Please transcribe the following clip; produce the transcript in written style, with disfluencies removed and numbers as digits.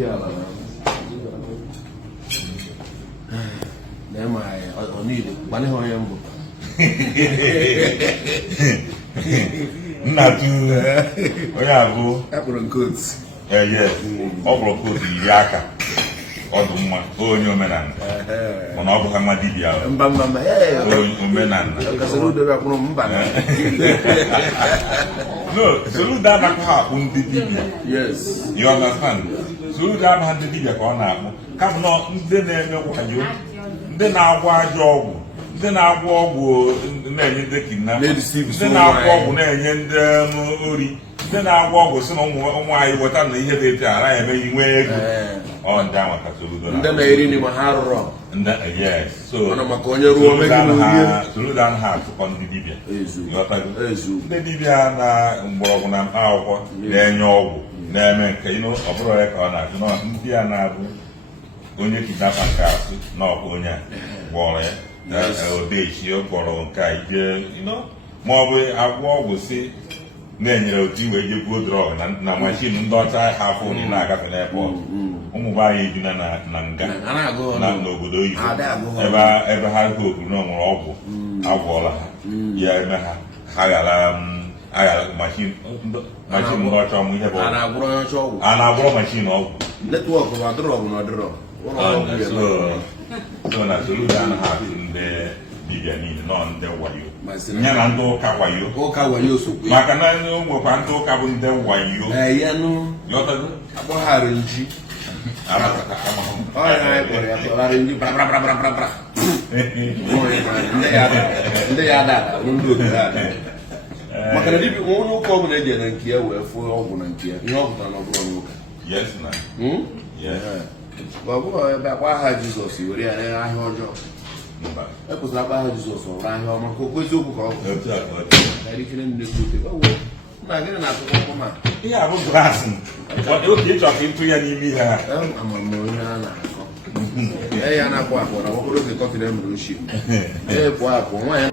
here. Then I need it. One of them. Not too. Apple goods. Yes. All goods. Yaka. Ọdụmma onye omenala mana ọ bụghị mma dibịa omenala no Soludo anaghị akpụ ndị dibịa you understand Soludo anaghị ndị dibịa ka ọ na-akpụ kama nọ ndị na-eme wayo ndị na-agwọ ajọ ọgwụ ndị na-agwọ ọgwụ na-enye ndị kidnap ndị na-agwọ ọgwụ na-enye ndị ori ndị na-agwọ ọgwụ si na ụmụ anyị weta na ihe dị etu ara emeghị nwee ego ọ ndị ahụ ka Soludo ndị na-eri n'ime ha rụrụ yes so Soludo anaghị atụkọ ndị dibịa ndị dibịa na mgbọrọgwụ na mkpa akwụkwọ na-enye ọgwụ na-eme nke ọ bụrụ ya ka ọ na-achụ ndị a na-abụ onye kidnapa nke asụ na ọkwa onye a gwọrọ ya odechi ọ gwọrọ nke a ije ma ọ bụ agwọ ọgwụ si na-enyere otu iwe ije gwuo drọg na mashin ndị ọcha ha afọ onye na-agafe n'epọt ụmụ anyị ejuna na nga n'obodo oyibo ebe ha okuru na ọmụrụ ọgwụ agwọọla ha ya eme ha ghara mashin ndị ọcha ọmụ ihe bụ a na-agwọrọ mashin ọgwụ so na Soludo anaghị atụ ndị dibịa niile nọ ndị wayo ya na ndị ụka wayo maka na nwekwa ndị ụka bụ ndị wayo agbagharị nji ndị ya dada maka na dibịa onye ụka ọbụla eji na nke ya wee fụọ ọgwụ na nke ya ihe ọ pụtara na ọ bụrụ n'ụka ọ bụrụ ebe akpa aha Jizọs were ya ahịa ọjọọ ekwesịrị akpa aha Jizọs ọrụ ahịa ọma ka okwu eziokwu ka ọ bụ nna gịnị na-atụkọ ọkụ ma ihe a bụ brasị oke ịchọ ka ịtụ ya n'ime ihe ha onye a na-akọ ya na-akpụ akpụ na ọkpụrụ oge kọfị na-emere ochie pụọ akpụ nwaanyị